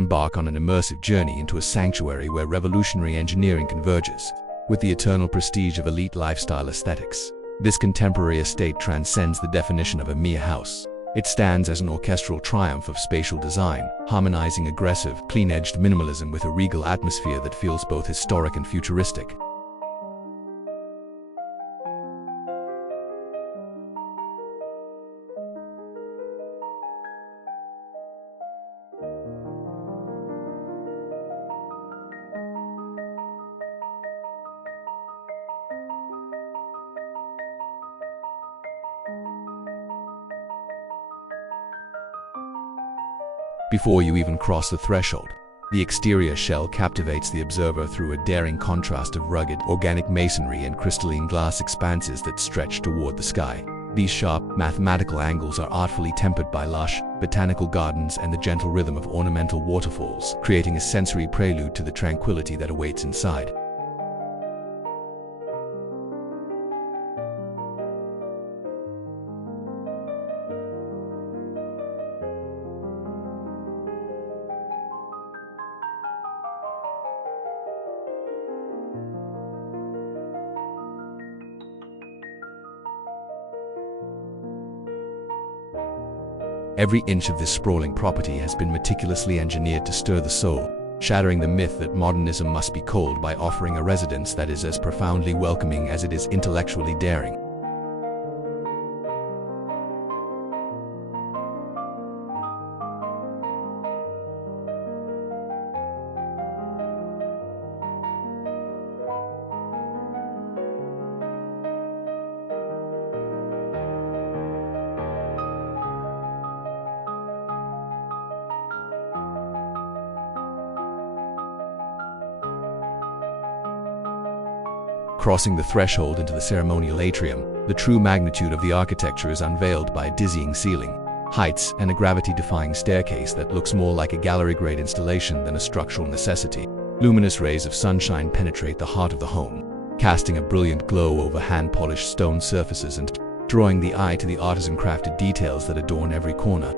embark on an immersive journey into a sanctuary where revolutionary engineering converges with the eternal prestige of elite lifestyle aesthetics. This contemporary estate transcends the definition of a mere house. It stands as an orchestral triumph of spatial design, harmonizing aggressive, clean-edged minimalism with a regal atmosphere that feels both historic and futuristic. Before you even cross the threshold, the exterior shell captivates the observer through a daring contrast of rugged, organic masonry and crystalline glass expanses that stretch toward the sky. These sharp, mathematical angles are artfully tempered by lush, botanical gardens and the gentle rhythm of ornamental waterfalls, creating a sensory prelude to the tranquility that awaits inside. Every inch of this sprawling property has been meticulously engineered to stir the soul, shattering the myth that modernism must be cold by offering a residence that is as profoundly welcoming as it is intellectually daring. Crossing the threshold into the ceremonial atrium, the true magnitude of the architecture is unveiled by a dizzying ceiling, heights, and a gravity-defying staircase that looks more like a gallery-grade installation than a structural necessity. Luminous rays of sunshine penetrate the heart of the home, casting a brilliant glow over hand-polished stone surfaces and drawing the eye to the artisan-crafted details that adorn every corner.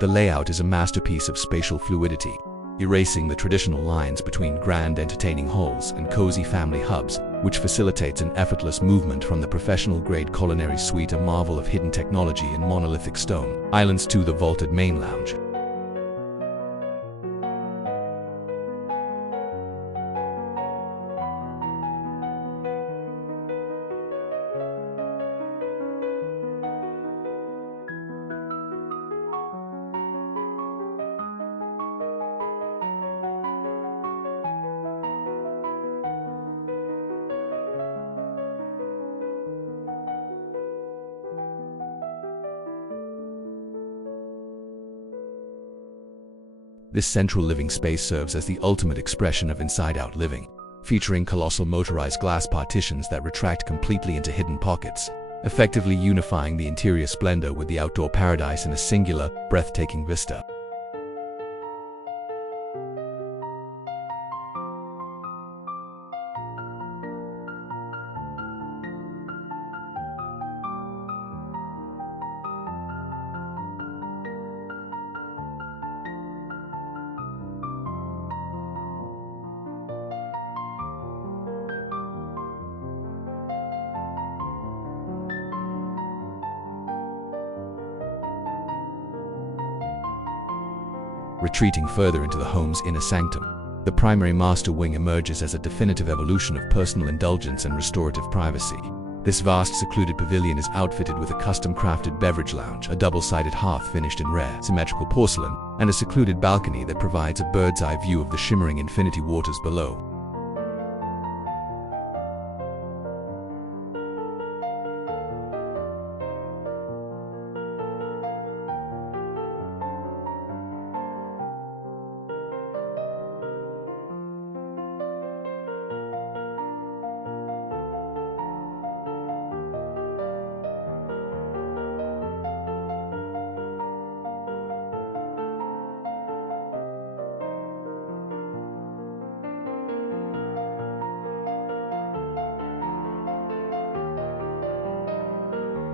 The layout is a masterpiece of spatial fluidity, erasing the traditional lines between grand entertaining halls and cozy family hubs, which facilitates an effortless movement from the professional-grade culinary suite, a marvel of hidden technology in monolithic stone islands, to the vaulted main lounge. This central living space serves as the ultimate expression of inside-out living, featuring colossal motorized glass partitions that retract completely into hidden pockets, effectively unifying the interior splendor with the outdoor paradise in a singular, breathtaking vista. Retreating further into the home's inner sanctum, the primary master wing emerges as a definitive evolution of personal indulgence and restorative privacy. This vast, secluded pavilion is outfitted with a custom-crafted beverage lounge, a double-sided hearth finished in rare, symmetrical porcelain, and a secluded balcony that provides a bird's-eye view of the shimmering infinity waters below.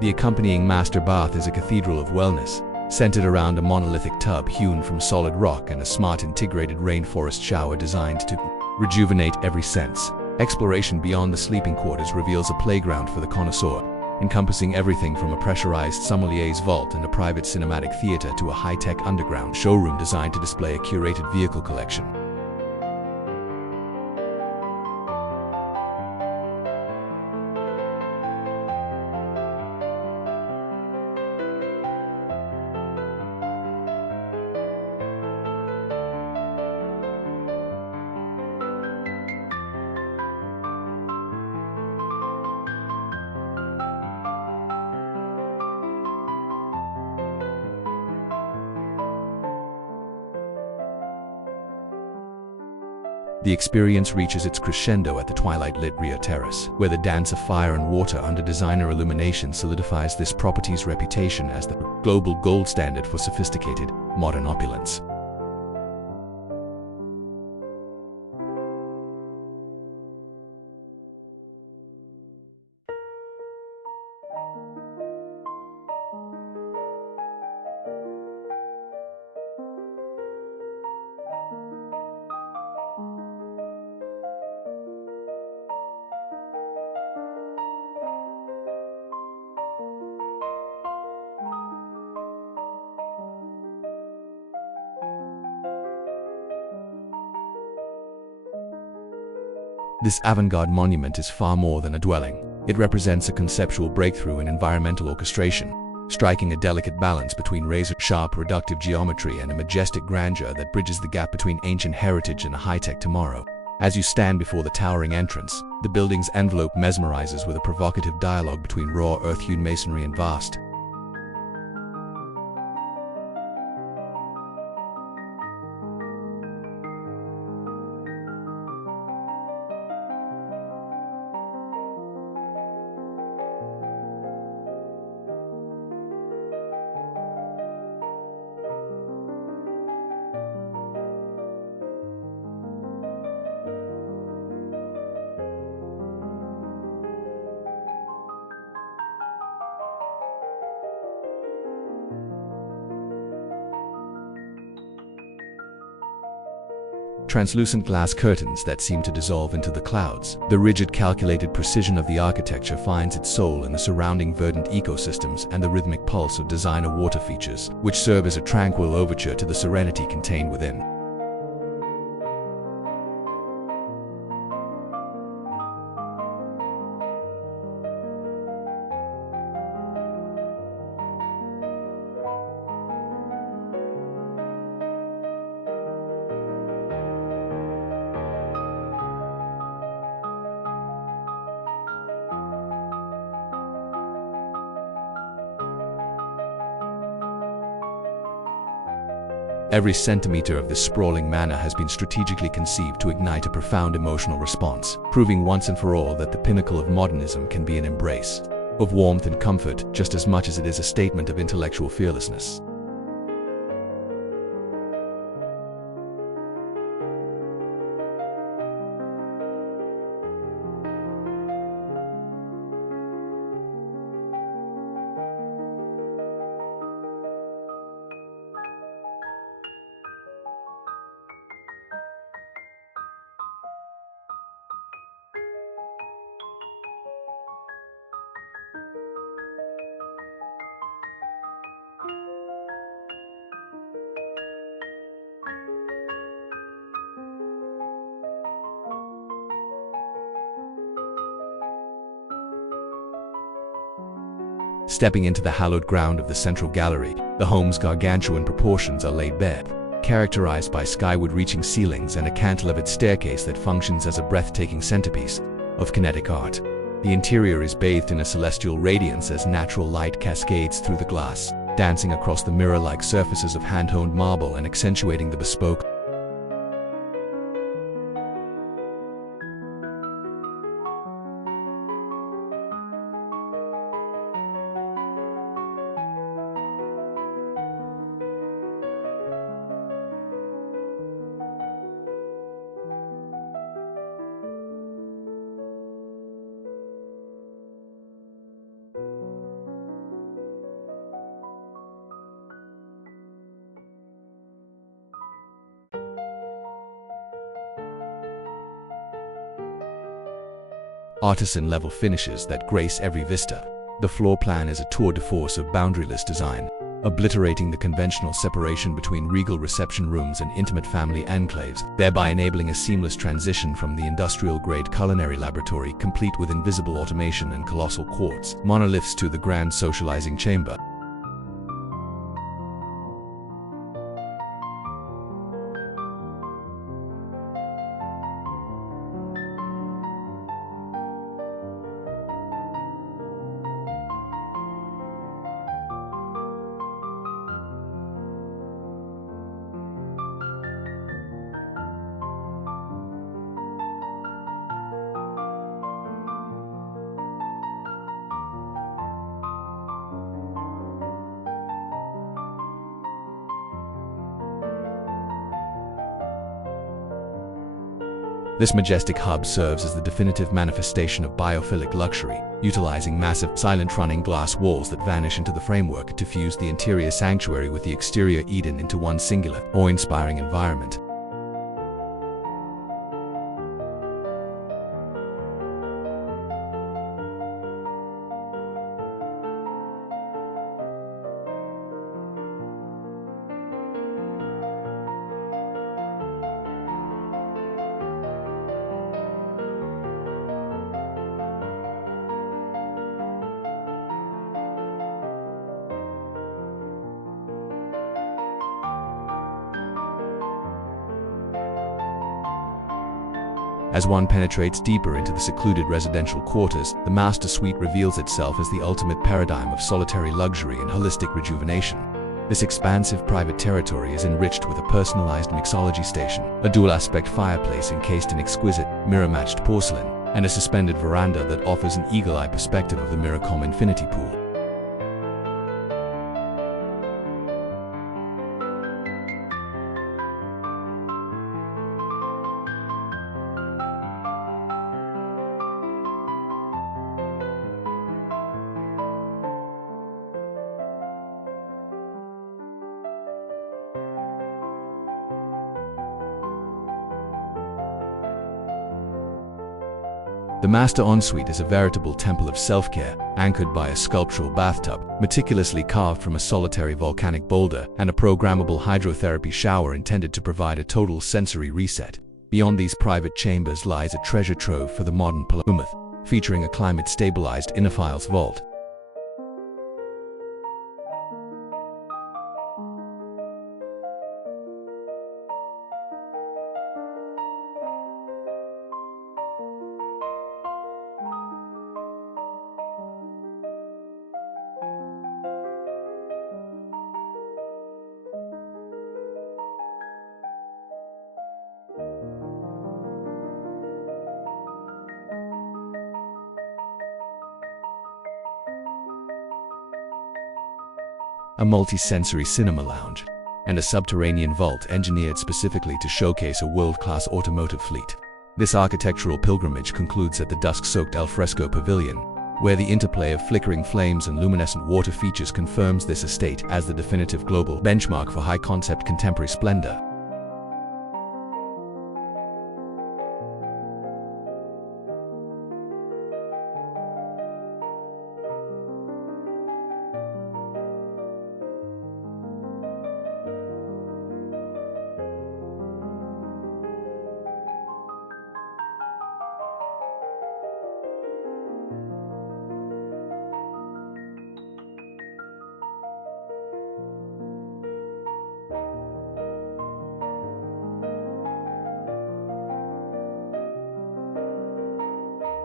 The accompanying master bath is a cathedral of wellness, centered around a monolithic tub hewn from solid rock and a smart integrated rainforest shower designed to rejuvenate every sense. Exploration beyond the sleeping quarters reveals a playground for the connoisseur, encompassing everything from a pressurized sommelier's vault and a private cinematic theater to a high-tech underground showroom designed to display a curated vehicle collection. The experience reaches its crescendo at the twilight-lit rear terrace, where the dance of fire and water under designer illumination solidifies this property's reputation as the global gold standard for sophisticated, modern opulence. This avant-garde monument is far more than a dwelling. It represents a conceptual breakthrough in environmental orchestration, striking a delicate balance between razor-sharp reductive geometry and a majestic grandeur that bridges the gap between ancient heritage and a high-tech tomorrow. As you stand before the towering entrance, the building's envelope mesmerizes with a provocative dialogue between raw earth-hewn masonry and vast, translucent glass curtains that seem to dissolve into the clouds. The rigid, calculated precision of the architecture finds its soul in the surrounding verdant ecosystems and the rhythmic pulse of designer water features, which serve as a tranquil overture to the serenity contained within. Every centimeter of this sprawling manor has been strategically conceived to ignite a profound emotional response, proving once and for all that the pinnacle of modernism can be an embrace of warmth and comfort just as much as it is a statement of intellectual fearlessness. Stepping into the hallowed ground of the central gallery, the home's gargantuan proportions are laid bare, characterized by skyward-reaching ceilings and a cantilevered staircase that functions as a breathtaking centerpiece of kinetic art. The interior is bathed in a celestial radiance as natural light cascades through the glass, dancing across the mirror-like surfaces of hand-honed marble and accentuating the bespoke artisan-level finishes that grace every vista. The floor plan is a tour de force of boundaryless design, obliterating the conventional separation between regal reception rooms and intimate family enclaves, thereby enabling a seamless transition from the industrial-grade culinary laboratory complete with invisible automation and colossal quartz monoliths to the grand socializing chamber. This majestic hub serves as the definitive manifestation of biophilic luxury, utilizing massive, silent-running glass walls that vanish into the framework to fuse the interior sanctuary with the exterior Eden into one singular, awe-inspiring environment. As one penetrates deeper into the secluded residential quarters, the master suite reveals itself as the ultimate paradigm of solitary luxury and holistic rejuvenation. This expansive private territory is enriched with a personalized mixology station, a dual-aspect fireplace encased in exquisite, mirror-matched porcelain, and a suspended veranda that offers an eagle-eye perspective of the Miracom infinity pool. The master ensuite is a veritable temple of self-care, anchored by a sculptural bathtub, meticulously carved from a solitary volcanic boulder, and a programmable hydrotherapy shower intended to provide a total sensory reset. Beyond these private chambers lies a treasure trove for the modern Plymouth, featuring a climate-stabilized inner-files vault. A multi-sensory cinema lounge, and a subterranean vault engineered specifically to showcase a world-class automotive fleet. This architectural pilgrimage concludes at the dusk-soaked alfresco pavilion, where the interplay of flickering flames and luminescent water features confirms this estate as the definitive global benchmark for high-concept contemporary splendor.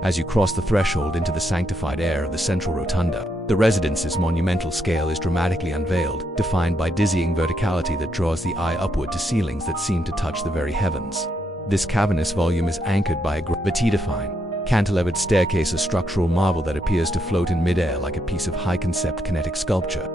As you cross the threshold into the sanctified air of the central rotunda, the residence's monumental scale is dramatically unveiled, defined by dizzying verticality that draws the eye upward to ceilings that seem to touch the very heavens. This cavernous volume is anchored by a gravity-defying, cantilevered staircase, a structural marvel that appears to float in midair like a piece of high-concept kinetic sculpture.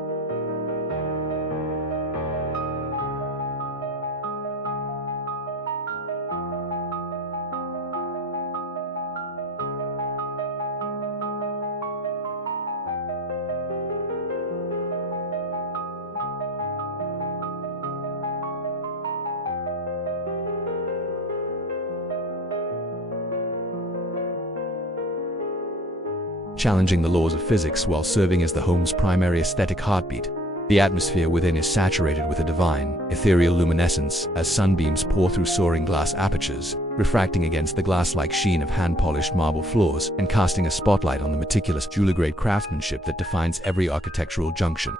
challenging the laws of physics while serving as the home's primary aesthetic heartbeat. The atmosphere within is saturated with a divine, ethereal luminescence as sunbeams pour through soaring glass apertures, refracting against the glass-like sheen of hand-polished marble floors and casting a spotlight on the meticulous jeweler-grade craftsmanship that defines every architectural junction.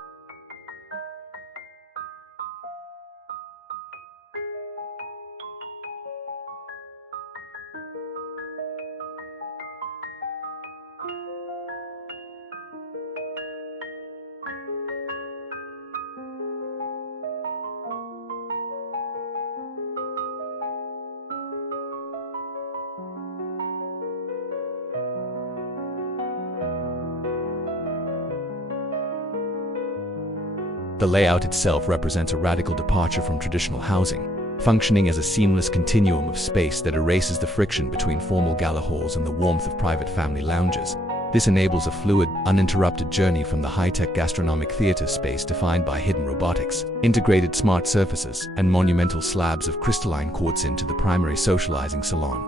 The layout itself represents a radical departure from traditional housing, functioning as a seamless continuum of space that erases the friction between formal gala halls and the warmth of private family lounges. This enables a fluid, uninterrupted journey from the high-tech gastronomic theater space defined by hidden robotics, integrated smart surfaces, and monumental slabs of crystalline quartz into the primary socializing salon.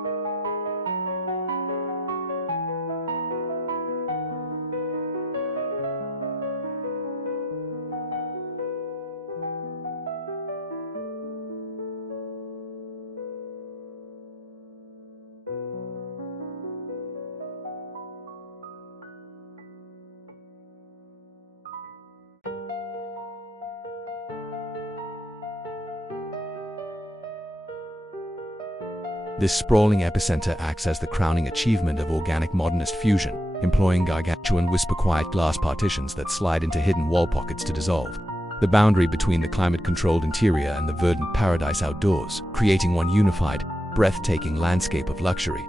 This sprawling epicenter acts as the crowning achievement of organic modernist fusion, employing gargantuan whisper-quiet glass partitions that slide into hidden wall pockets to dissolve the boundary between the climate-controlled interior and the verdant paradise outdoors, creating one unified, breathtaking landscape of luxury.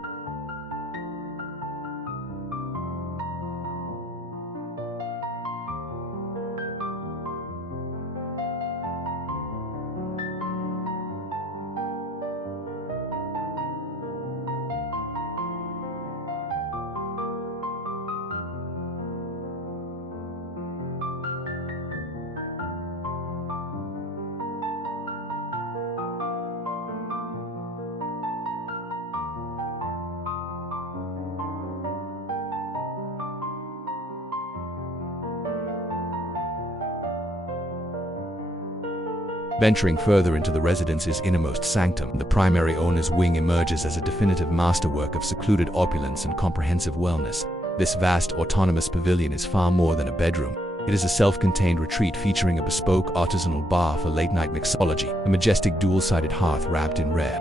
Venturing further into the residence's innermost sanctum, the primary owner's wing emerges as a definitive masterwork of secluded opulence and comprehensive wellness. This vast, autonomous pavilion is far more than a bedroom. It is a self-contained retreat featuring a bespoke artisanal bar for late-night mixology, a majestic dual-sided hearth wrapped in rare,